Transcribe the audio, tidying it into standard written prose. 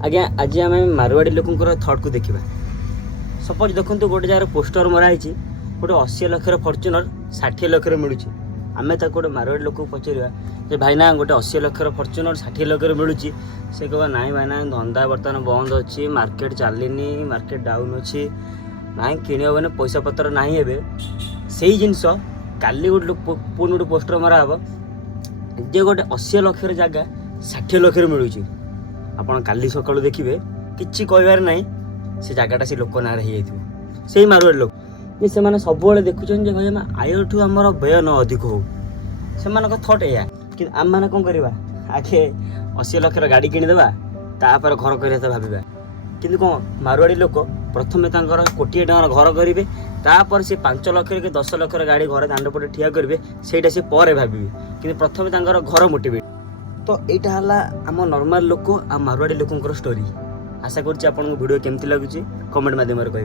आज्ञा आज आम मारवाड़ी लोकंर थट को देखा। सपोज देखो गोटे जगह पोस्टर मराई गोटे 80 लाख फॉर्च्यूनर 60 लाख मिलूँ। आम गोटे मारवाड़ी लोक पचारा जे भाई ना गोटे 80 लाख फॉर्च्यूनर 60 लाख मिलूँ से कह ना भाई ना धंदा बर्तमान बंद अच्छी मार्केट चलनी मार्केट डाउन अच्छी ना किने पैसा पतर ना से जिनस काली गोटे पुणी गोटे पोस्टर मरा हे जे गोटे 80 लाख जगह 60 लाख मिलूँ। आपड़ काली सका देखिए कि कहबार ना से जगटा से लोक ना से मारवाड़ी लोक जे से सब देखुं भाई आम आय ठू आम व्यय न अधिक हो से थट या कि आम मैंने कौन करवा आगे 80 लाख गाड़ी किणीदेवा तापर घर कर भाविबा कि कौन मारवाड़ी लोक प्रथम कोटी टकर घर करेंगे तापर से 5 लाख कि 10 लाख गाड़ी घर दांड पटे ठिया करेंगे से पर भावे कि प्रथम घर मोटिवेट। तो यहाँ है आम नॉर्मल लोक आ मारवाड़ी लोकंर स्टोरी। आशा करुँच आपको वीडियो केमती लगुच कमेंट माध्यम कहे।